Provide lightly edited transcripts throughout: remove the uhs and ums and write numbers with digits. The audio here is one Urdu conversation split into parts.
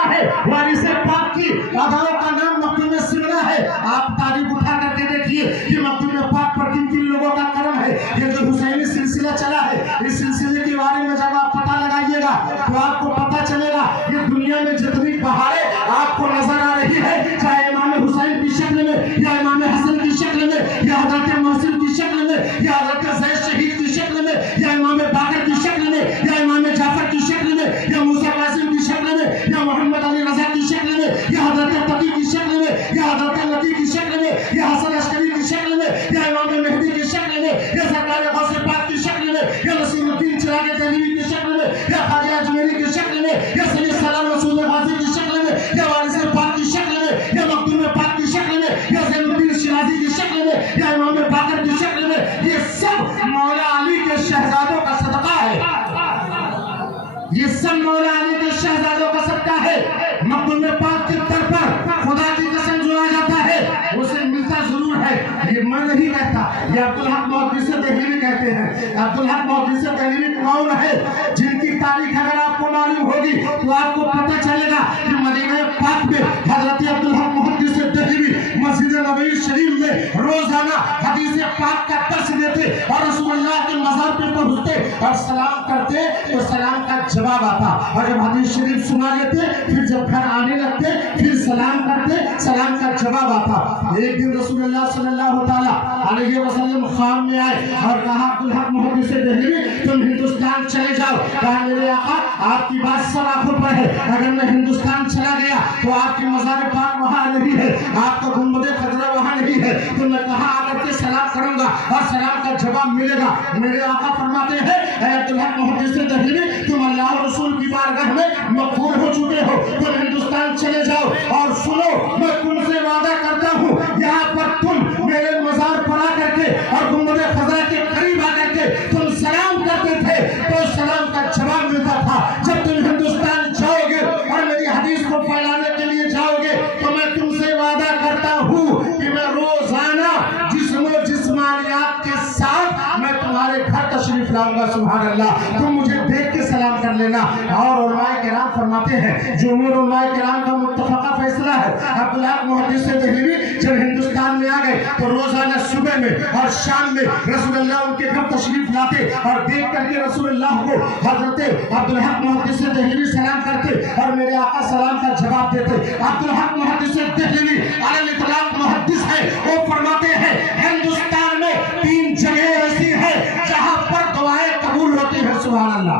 سمنا ہے، وارث پاک کی اداؤں کا نام مکتوم سمنا ہے۔ آپ تاریخ اٹھا کر کے دیکھیے کہ مکتوم پاک پر کن کن لوگوں کا کرم ہے۔ یہ جو حسینی سلسلہ چلا ہے، اس سلسلے کے بارے میں جب آپ پتہ لگائیے گا تو آپ کو پتہ چلے گا یہ دنیا میں جتنی بہاریں آپ کو نظر آ رہی ہے، چاہے امام حسین کی شکل میں یا امام حسن کی شکل میں یا حضرت محسن کی شکل میں یا حضرت زید شہید کی شکل میں یا امام باقر کی شکل میں یا امام جعفر کی شکل میں یا موسیٰ قاسم کی شکل میں یا محمد علی رضا کی شکل میں یا حضرت تقی کی شکل میں یا حضرت لطیف کی شکل میں یا حسن عسکری کی شکل میں یا امام مہدی کی شکل میں یا سرکار غوث پاک کی شکل میں یا نصیر الدین چراغ دہلوی کی شکل میں یا خواجہ اجمیری کی شکل میں یا سید سلام رسول غازی کی شکل میں یا وارث پاک کی شکل میں یا مکتوم پاک کی شکل میں یا زین الدین شیرازی کی شکل میں یا امام باقر کی شکل میں، یہ سب مولا علی کے شہزادوں کا صدقہ ہے۔ یہ سب مولا علی کے شہزادوں کا صدقہ ہے۔ مکتوم پاک کے در پر خدا کی قسم جو آ جاتا ہے اسے ملتا ضرور ہے۔ یہ میں نہیں کہتا، یہ عبدالحق محدث دہلوی کہتے ہیں۔ عبدالحق محدث دہلوی کون ہے؟ جن کی تاریخ اگر آپ کو معلوم ہوگی تو آپ کو پتہ چلے گا کہ مدینہ پاک میں حضرت عبدالحق محدث دہلوی مسجد نبوی شریف میں روزانہ حدیث پاک کا درس دیتے اور رسول اللہ کے مزار پہ پہنچتے اور سلام کرتے تو سلام کا جواب آتا، اور جب حدیث شریف سنا لیتے پھر جب گھر آنے لگتے پھر سلام کرتے، سلام کا جواب آتا۔ ایک دن رسول اللہ صلی اللہ تعالیٰ علیہ وسلم خام میں آئے اور کہا عبدالحق محدث دہلوی تم ہندوستان چلے جاؤ۔ کہا میرے آقا آپ کی بات سب آنکھوں پر ہے، اگر میں ہندوستان چلا گیا تو آپ کی مزار پاک وہاں نہیں ہے، آپ کا گنبد خضرا وہاں نہیں ہے، تو میں کہاں آ کر کے سلام کروں گا اور سلام کا جواب ملے گا؟ میرے آقا فرماتے ہیں اے عبدالحق محدث دہلوی تم اللہ اور رسول کی بارگاہ میں مقبول ہو چکے ہو، تم ہندوستان چلے جاؤ اور سنو میں تم سے وعدہ کرتا ہوں یہاں پر تم میرے مزار پر آ کر کے اور گنبد خضرا کے قریب آ کر کے تم سلام کرتے تھے تو سلام کا جواب ملتا تھا۔ جب تم ہندوستان جاؤ گے اور میری حدیث کو پھیلانے کے لیے جاؤ گے تو میں تم سے وعدہ کرتا ہوں کہ میں روزانہ جسم و جسمانیات کے ساتھ میں تمہارے گھر تشریف لاؤں گا۔ سبحان اللہ، تم مجھے دیکھ کے سلام کر لینا۔ اور علماء کرام فرماتے ہیں، جمہور علماء کرام کا متفقہ فیصلہ ہے، عبدالحق محدث دہلوی جب ہندوستان میں آ گئے تو روزانہ صبح میں اور شام میں رسول اللہ ان کے گھر تشریف لاتے اور دیکھ کر کے رسول اللہ کو حضرت عبدالحق محدث دہلوی سلام کرتے اور میرے آقا سلام کا جواب دیتے۔ عبدالحق محدث دہلوی علی الاطلاق محدث ہے، وہ فرماتے ہیں ہندوستان میں 3 جگہ ایسی ہیں جہاں پر دعائیں قبول ہوتی ہیں۔ سبحان اللہ،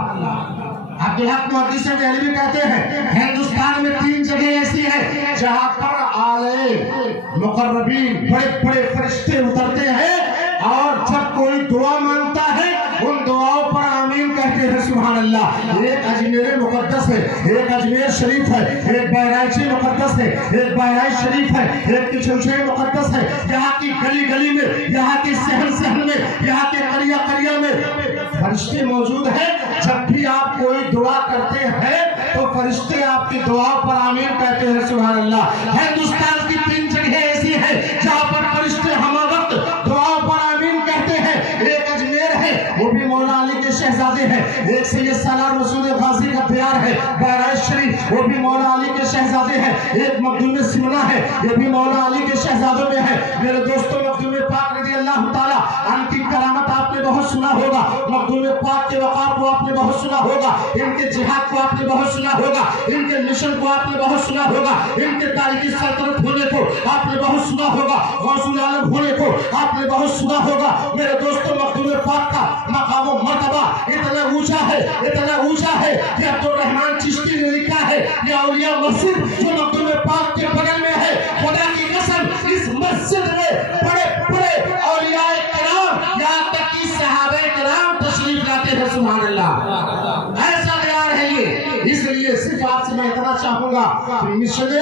عبدالحق محدث دہلوی کہتے ہیں ہندوستان میں 3 جگہ ایسی ہیں جہاں پر اعلی مقربین بڑے بڑے فرشتے اترتے ہیں اور جب کوئی دعا مانگتا ہے ان دعاؤں پر آمین کہتے ہیں۔ سبحان اللہ، ایک اجمیر مقدس ہے، ایک اجمیر شریف ہے، ایک بہرائچی مقدس ہے، ایک بہرائچ شریف ہے، ایک کشمشی مقدس ہے۔ یہاں کی گلی گلی میں، یہاں کی صحن صحن میں، یہاں کے قریہ قریہ میں فرشتے موجود ہیں۔ جب بھی آپ کوئی دعا کرتے ہیں تو فرشتے آپ کی دعا پر آمین کہتے ہیں۔ سبحان اللہ، ہندوستان کی 3 جگہ ایسی ہیں جہاں پر فرشتے ہمہ وقت دعا پر آمین کہتے ہیں۔ ایک اجمیر ہے، وہ بھی مولا علی کے شہزادے ہیں۔ ایک سید سالار رسول غازی کا دیار ہے بہرائچ شریف، وہ بھی مولا علی کے شہزادے ہیں۔ ایک مخدوم سمنا ہے، یہ بھی مولا علی کے شہزادوں میں ہے۔ میرے دوستوں، مخدوم پاک رضی اللہ تعالیٰ عنہ کی کرامت آپ نے بہت سنا ہوگا، مخدوم پاک کے وقار کو آپ نے بہت سنا ہوگا، ان کے جہاد کو آپ نے بہت سنا ہوگا، ان کے مشن کو آپ نے بہت سنا ہوگا، ان کے تاریخی سلطنت ہونے کو آپ نے بہت سنا ہوگا، غوث العالم ہونے کو آپ نے بہت سنا ہوگا۔ میرے دوستوں، مخدوم پاک کا مقام و مرتبہ اتنا اونچا ہے، اتنا اونچا ہے کہ عبدالرحمن چشتی نے لکھا ہے یہ اولیاء مسجد جو مخدوم پاک کے بغل میں ہے، خدا کی قسم اس مسجد میں بڑے بڑے اولیاء کرام یہاں تک کہ صحابہ کرام تشریف لاتے ہیں۔ سبحان اللہ، ایسا دیار ہے یہ۔ اس لیے صرف آپ سے میں اتنا چاہوں گا کہ مشن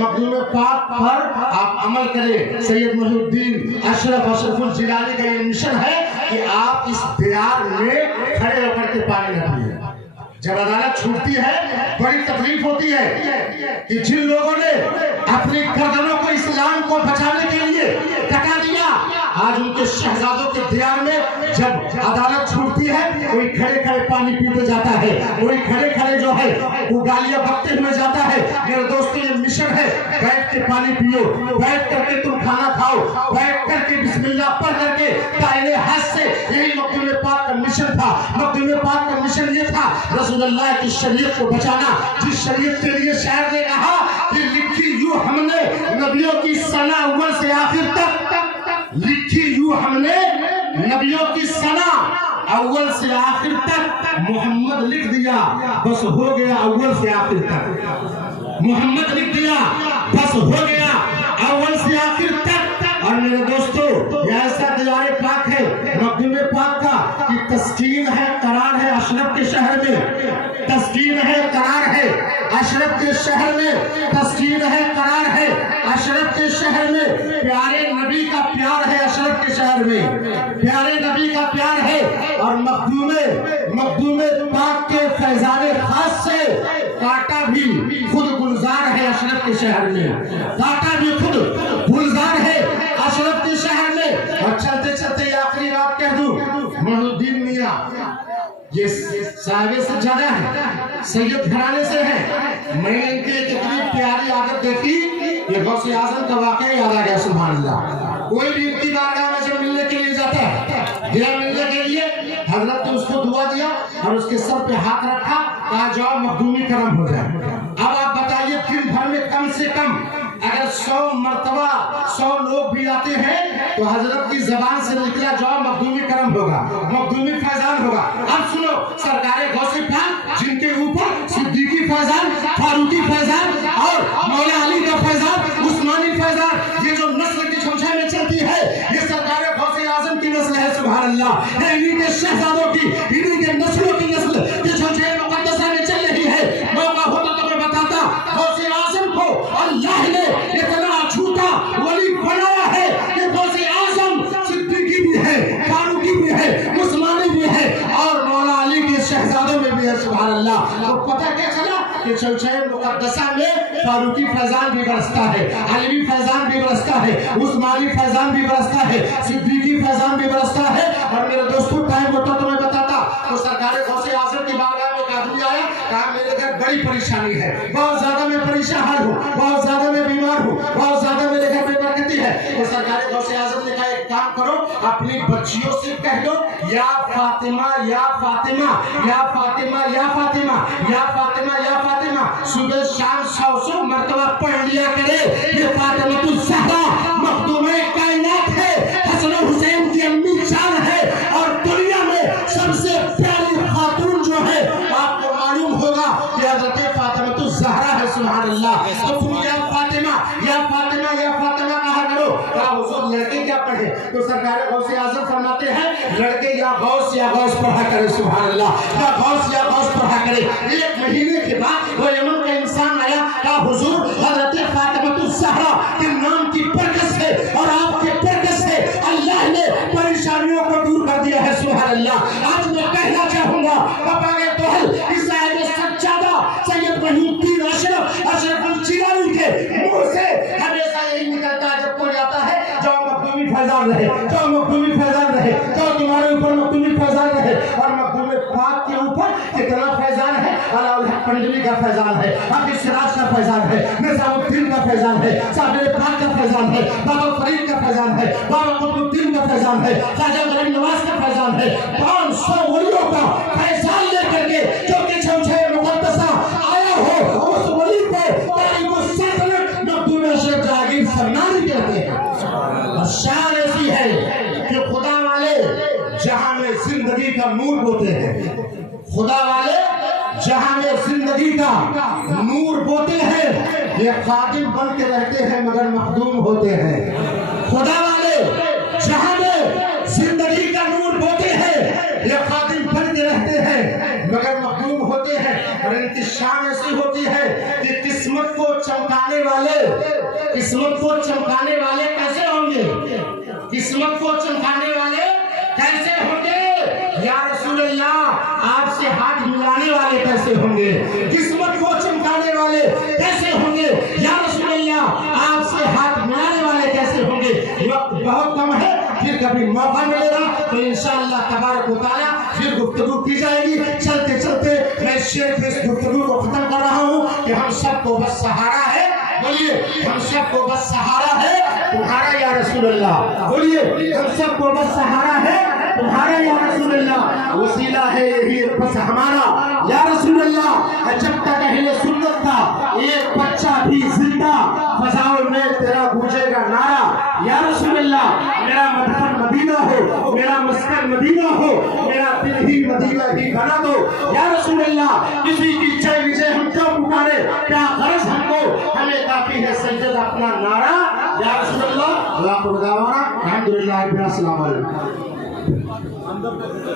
مخدوم پاک پر آپ عمل کریں۔ سید محی الدین اشرف الجیلانی کا یہ مشن ہے کہ آپ اس دیار میں کھڑے ہو کر کے پانی نہ پیئیں۔ جب عدالت چھوٹتی ہے بڑی تکلیف ہوتی ہے کہ جن لوگوں نے اپنی گردنوں کو اسلام کو بچانے کے لیے ٹکا دیا، آج ان کے شہزادوں کے دیار میں جب عدالت چھوٹتی ہے کوئی کھڑے کھڑے پانی پیتے جاتا ہے، کوئی کھڑے کھڑے جو ہے وہ گالیاں بکتے ہوئے جاتا ہے، میرے دوستوں یہ مشن ہے، بیٹھ کے پانی پیو، بیٹھ کر کے تم کھانا کھاؤ، بیٹھ کر کے بسم اللہ پڑھ کر کے دائرے ہاتھ سے، یہی مخدوم پاک کا مشن تھا۔ مخدوم پاک کا مشن یہ تھا رسول اللہ کی شریعت کو بچانا، جس شریعت کے لیے شاعر نے کہا کہ لکھی یوں ہم نے نبیوں کی سنہ اول سے آخر تک، لکھی یوں ہم نے نبیوں کی سنہ اول سے آخر تک، محمد لکھ دیا بس ہو گیا اول سے آخر تک، محمد لکھ دیا بس ہو گیا اول سے آخر تک۔ اور میرے دوستو یہ ایسا دیوار پاک ہے مخدوم پاک کا کہ تسکین ہے، قرار ہے اشرف کے شہر میں، تسکین ہے، قرار ہے اشرف کے شہر میں، تسکین ہے، قرار ہے اشرف کے شہر میں، پیارے نبی کا پیار ہے اشرف کے شہر میں، پیارے نبی کا پیار ہے۔ اور مخدوم پاک کے فیضان خاص سے کاٹا بھی خود گلزار ہے اشرف کے شہر میں، کاٹا بھی خود گلزار ہے اشرف کے شہر میں۔ اور چلتے چلتے آخری بات کہہ دوں، محی الدین میاں یہ صاحب سجادہ ہے، سید گھرانے سے ہے، میں نے ان کی کتنی پیاری عادت دیکھی، یہ غوث اعظم کا واقعہ یاد آ گیا سبحان اللہ۔ کوئی بھی ان کی بارگاہ میں جب ملنے کے لیے جاتا ہے، گیا ملنے کے لیے، حضرت نے اس کو دعا دیا اور اس کے سر پہ ہاتھ رکھا، کہا جاؤ مخدومی کرم ہو جائے۔ اب آپ بتائیے دن بھر میں کم سے کم اگر 100 مرتبہ 100 لوگ بھی آتے ہیں تو حضرت کی زبان سے نکلا جاؤ مخدومی کرم ہوگا، مخدومی فیضان ہوگا۔ اب سنو سرکار غوث پاک جن کے اوپر صدیقی فیضان، فاروقی فیضان اور مولا علی کا فیضان، عثمانی فیضان، یہ جو نسل کی چھمچھے میں چلتی ہے یہ سرکار غوث اعظم کی نسل ہے سبحان اللہ، یہ انہی کے شہزادوں کی، انہی کے نسلوں کی نسل یہ چھمچھے مقدسہ میں چل رہی ہے۔ موقع ہوتا تو میں بتاتا غوث اعظم کو اللہ نے اتنا جھوٹا ولی بنایا ہے کہ غوث اعظم صدیقی بھی ہے، فاروقی بھی ہے، عثمانی بھی ہے اور مولا علی کے شہزادوں میں بھی ہے سبحان اللہ۔ تو پتہ کیا چلا کہ چھمچھے مقدسہ میں فاروقی فیضان بھی برستا ہے، علوی فیضان بھی برستا ہے، عثمانی فیضان بھی برستا ہے، صدیقی فیضان بھی برستا ہے۔ اور میرے دوستو ٹائم ہوتا تو میں بتاتا تو سرکار غوث اعظم کی بارگاہ میں ایک آدمی آیا، کہا میرے گھر بڑی پریشانی ہے، بہت زیادہ میں پریشان ہوں، بہت زیادہ میں بیمار ہوں، بہت زیادہ میرے گھر بے برکتی ہے۔ تو سرکار غوث اعظم نے کہا ایک کام کرو، اپنی بچیوں سے کہہ دو یا فاطمہ یا فاطمہ یا فاطمہ یا فاطمہ یا فاطمہ یا فاطمہ، صبح شام 100 مرتبہ پڑھ لیا کرے۔ یہ فاطمہ الزہرا مخدومہ کائنات ہے، حسن و حسین کی امی جان ہے اور دنیا میں سب سے پیاری خاتون جو ہے آپ کو معلوم ہوگا کہ حضرت فاطمہ الزہرا ہے سبحان اللہ۔ تو تم یا فاطمہ یا فاطمہ یا فاطمہ کہا کرو۔ کہا حضور لڑکے کیا پڑھے؟ تو سرکار غوث اعظم فرماتے ہیں لڑکے یا غوث پڑھا کرے سبحان اللہ، یا غوث پڑھا کرے۔ ایک مہینے کے بعد وہ یمن کا انسان آیا، کہا حضور حضرت فاطمہ الزہرا کے نام کی برکت سے اور آپ کی برکت سے اللہ نے پریشانیوں کو دور کر دیا ہے سبحان اللہ۔ آج میں کہنا چاہوں گا پاپا کے توہل اس صاحب سجادہ سید محی الدین اشرف الجیلانی کے منہ سے ہمیشہ یہی نکلتا ہے جب کوئی آتا ہے جاؤ مخدومی فیضان رہے، جاؤ مخدومی فیضان رہے، جاؤ تمہارے اوپر مخدومی فیضان رہے۔ اور مخدوم پاک کے اوپر کتنا فیضان ہے، علاء الحق پنجوی کا فیضان ہے، حافظ سراج کا فیضان ہے، نظام الدین کا فیضان ہے، صابر پاک کا فیضان ہے، بابا فرید کا فیضان ہے، بابا قطب الدین کا فیضان ہے، خواجہ غریب نواز کا فیضان ہے۔ 500 ولیوں کا فیضان لے کر کے جو کہ چھمچھے مقدسہ آیا ہو اس ولی کو تاریخ السلطنت مخدوم اشرف جہانگیر سرناری کہتے ہیں۔ اور شان ایسی ہے کہ خدا والے جہاں میں زندگی کا نور بوتے ہیں، خدا والے جہاں میں زندگی کا نور بوتے ہیں، یہ خادم بن کے رہتے ہیں مگر مخدوم ہوتے ہیں۔ خدا والے جہاں میں زندگی کا نور بوتے ہیں، یہ خادم بن کے رہتے ہیں مگر مخدوم ہوتے ہیں۔ اور ان کی شان ایسی ہوتی ہے کہ قسمت کو چمکانے والے کیسے ہوں گے؟ قسمت کو چمکانے والے کیسے ہوں گے؟ یا رسول اللہ آپ سے ہاتھ ملانے والے کیسے ہوں گے؟ قسمت کو چمکانے والے کیسے ہوں گے؟ یا رسول اللہ آپ سے ہاتھ ملانے والے کیسے ہوں گے؟ وقت بہت کم ہے، پھر کبھی موقع ملے گا تو انشاءاللہ تبارک و تعالیٰ پھر گفتگو کی جائے گی. چلتے چلتے میں اس شعر پہ اس گفتگو کو ختم کر رہا ہوں کہ ہم سب کو بس سہارا ہے, بولیے ہم سب کو بس سہارا ہے تمہارا یا رسول اللہ, بولیے ہم سب کو بس سہارا ہے تمہارا یا رسول اللہ, وسیلہ ہے یہی بس ہمارا یا رسول اللہ. جب تک اہل سنت کا ایک بچہ بھی زندہ فضاؤں میں تیرا گونجے گا نعرہ یا رسول اللہ. میرا مدفن مدینہ ہو, میرا مسکن مدینہ ہو, میرا دل ہی مدینہ ہی بنا دو یا رسول اللہ. کسی کی جے وجے ہم کیوں پکارے, کیا غرض ہم کو, ہمیں کافی ہے سجد اپنا نعرہ یا رسول اللہ. اللہ کو دعوانا الحمدللہ. السلام علیکم.